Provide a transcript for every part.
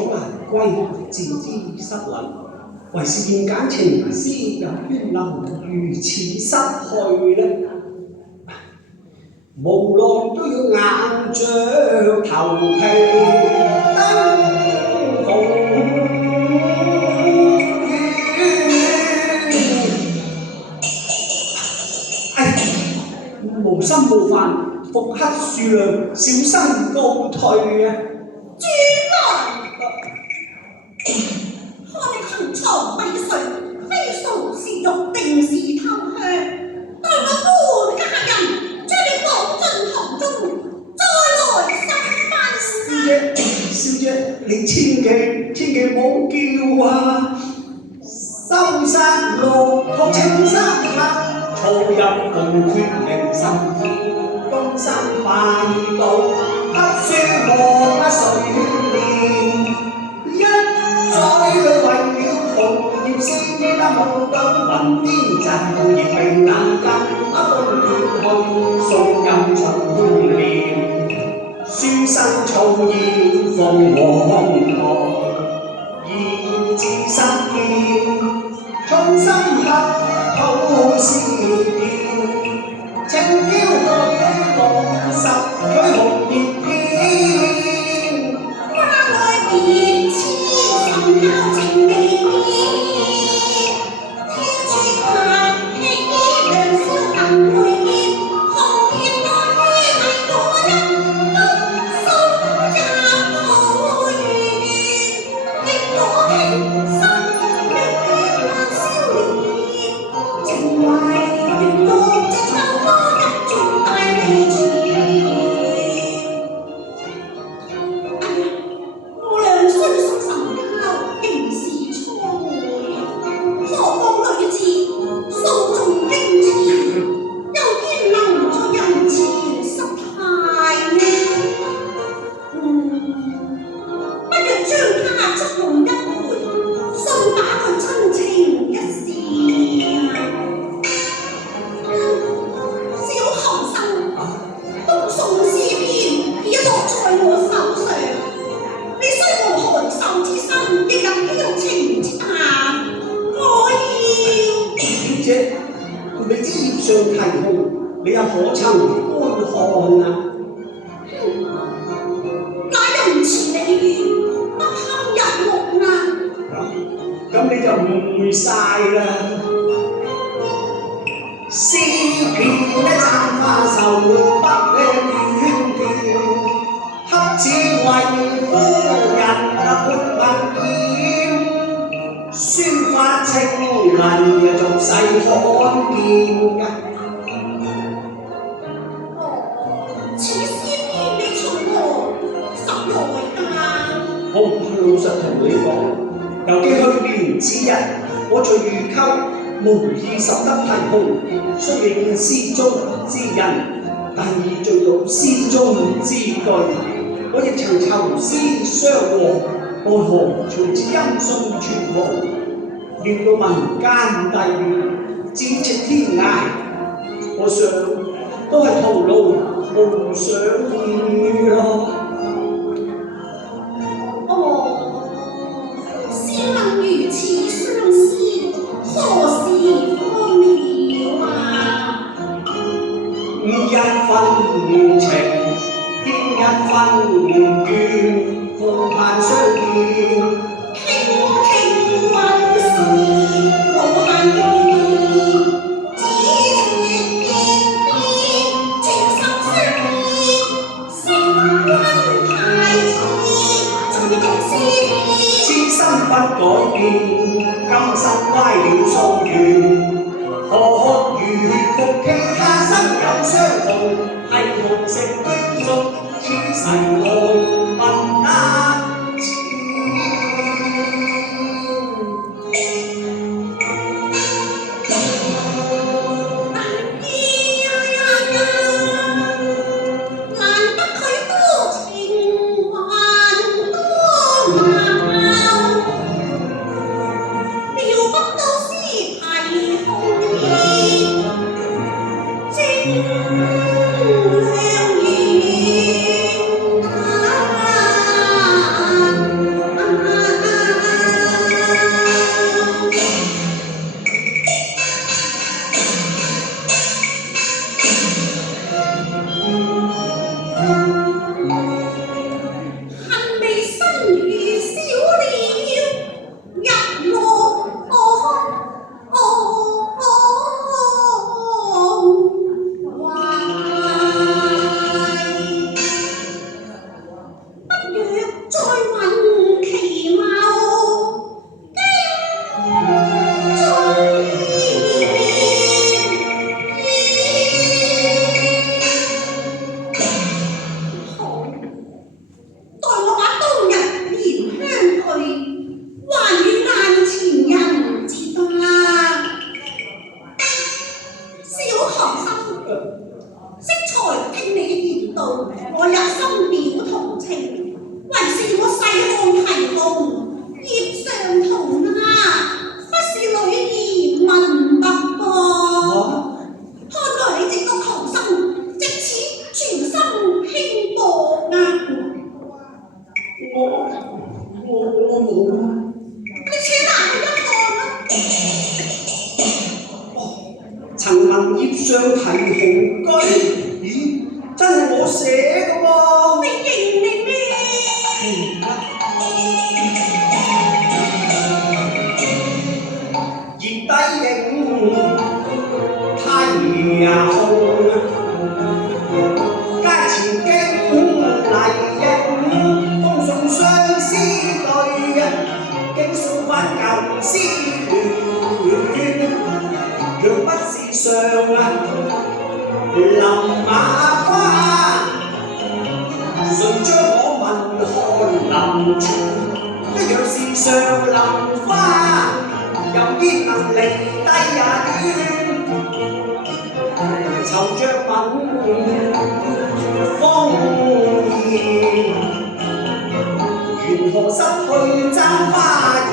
草蘭歸，自知失禮。為是現簡情絲，又願能如此失去呢？無奈都要硬着頭皮登紅無心無犯，復刻樹量，小生告退啊！豬來，看你行藏米水，非素是肉，定是偷香。待我夫家人將你綁進行中，再來審問。小姐，你千祈唔好叫啊！收山路學青山客。初入共決定心天，終身拜道，不輸我誰憐？一再去為了紅葉鮮衣，夢到雲邊就業並眼間，一風斷去，送入重簾，書生草煙鳳凰台，二字失見，春心刻。好思念，情嬌對望十舉紅葉片，花愛別痴，心交情未變。天處客氣，良宵能會見，紅葉愛於迷我人，今生也無緣。令我傾心戀難消滅。情懷緣落，這秋波一轉大地傳。我倆雖屬神交，仍是初會。何況女子訴盡矜持，又焉能在人前失態呢？不若將他執弄一回，順把佢親情一試。小後生，東宋詩篇已落在我手上，你雖無寒瘦之身，亦有嬌情之談，我要。小姐，你知葉上提紅，你又可曾觀看啊？那人詞離怨，不堪入目啊！咁你就誤會晒啦。詩篇一簪花繡，不短斷，恰似為夫人判文砚，宣發清麗俗世罕見㗎。此詩篇你從何拾來㗎？我老實同你講，尤其去年此日，我在預溝無意拾得提紅，雖認詩中之人，但已盡錄詩中之句。我亦曾囚詩相和，奈何從此音訊全無，亂到民間帝亂，咫尺天涯。我想都係徒勞無想意咯。詩能如此相思，何時方了啊？一分情，偏一分怨，共盼相見。傾傾往事，無限意，咫尺見面，情深相依，星君太似，盡共詩篇。痴心不改變，今生歪了夙願。何如復期他生有相逢，係紅成眷屬，此世來問難纏。難得佢多情還多貌，料不到詩題紅葉，正亮如好啊！你似哪一層文頁上題號句，咦，真係我寫嘅喎！個？你認定咩？熱低影，太陽紅，街前經麗影，風送相思對，經掃翻舊思戀。若不是上林馬花，誰將我問看林泉？一樣是上林花，又焉能離低也遠？愁着吻風言，緣何失去爭花言？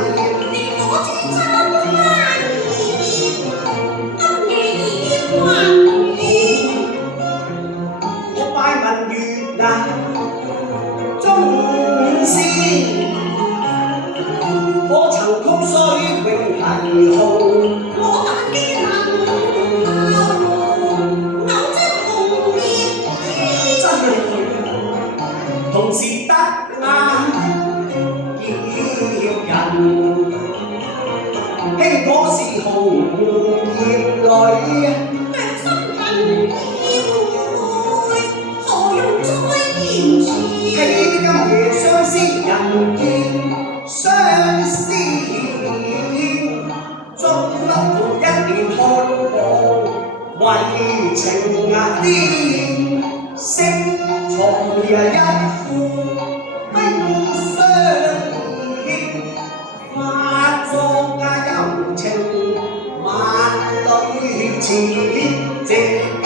你可知爭花言，暗夜已還願。我拜問月牙中仙，可曾曲須永題號？我但記能偶將紅葉牽。真係佢啊！同時得啱葉人，輕果是紅葉女。良心人意會，何用再言辭？喺今夜相思人見相思燕，終不負一年看望，為情癲，惜藏一副冰霜劍，化作柔情萬里前。這金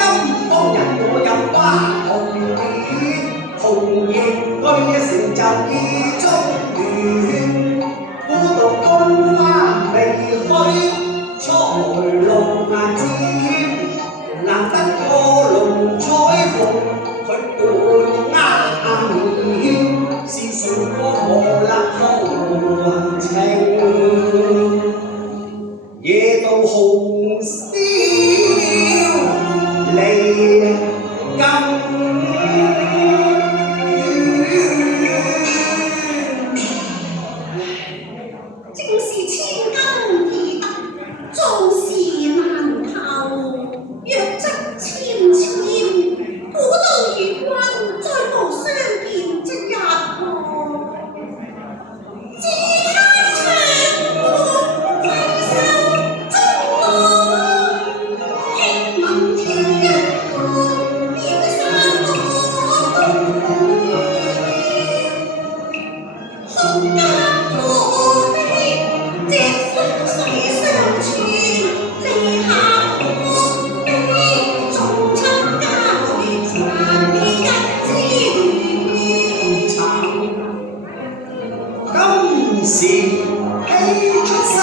方人我有花紅葉，紅葉居成就意中緣。孤獨宮花未許，才露顏漸。難得過龍彩鳳，佢伴鴉面，是誰過何立豪情？夜渡紅簫離金正是千金易得，壯士難求。若則纖纖，古道如君，再無相見即日何？自他長門攜手終老，輕聞天一般變散我。空間無比，這風水相傳，地下可比，重參加會殘一之緣。今時喜出生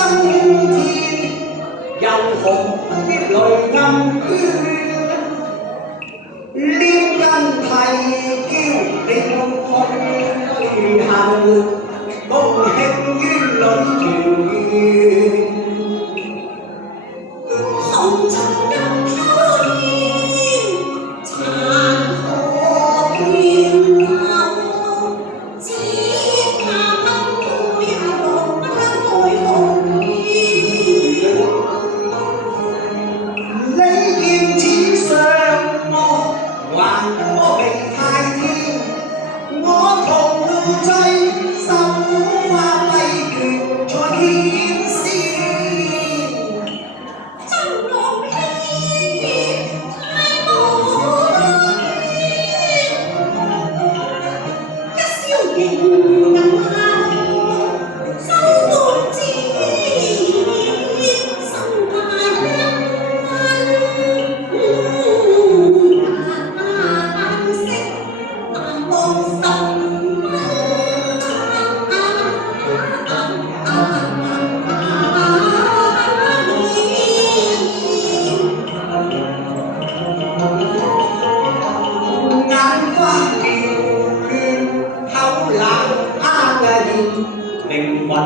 天，又何必淚暗圈？撩根啼嬌，令我去恨，共慶於旅團。紅塵任拋煙，殘荷斷流，只怕能背後愛紅葉。你見似上惡，還我未太天。我陶醉，心花揮斷，才見思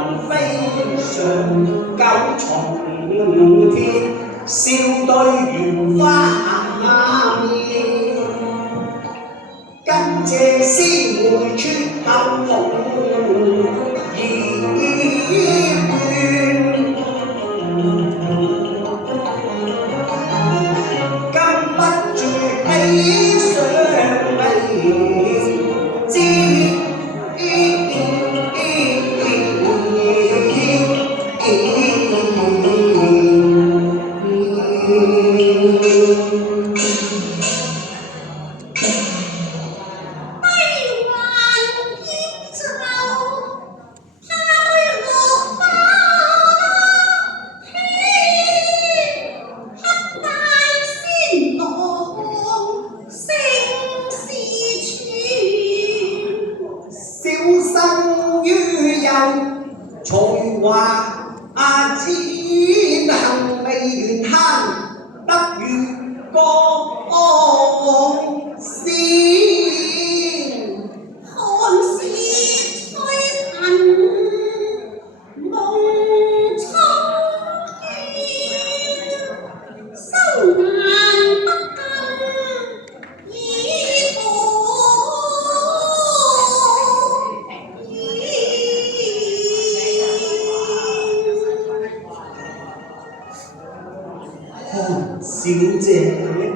雲飛上，九重天，笑對月花面。跟這詩會出口夢已斷，禁不住悲傷悲知。生於有才華展行未完慳，得與光鮮。寒是吹恨夢初見，收難不更已途。小姐。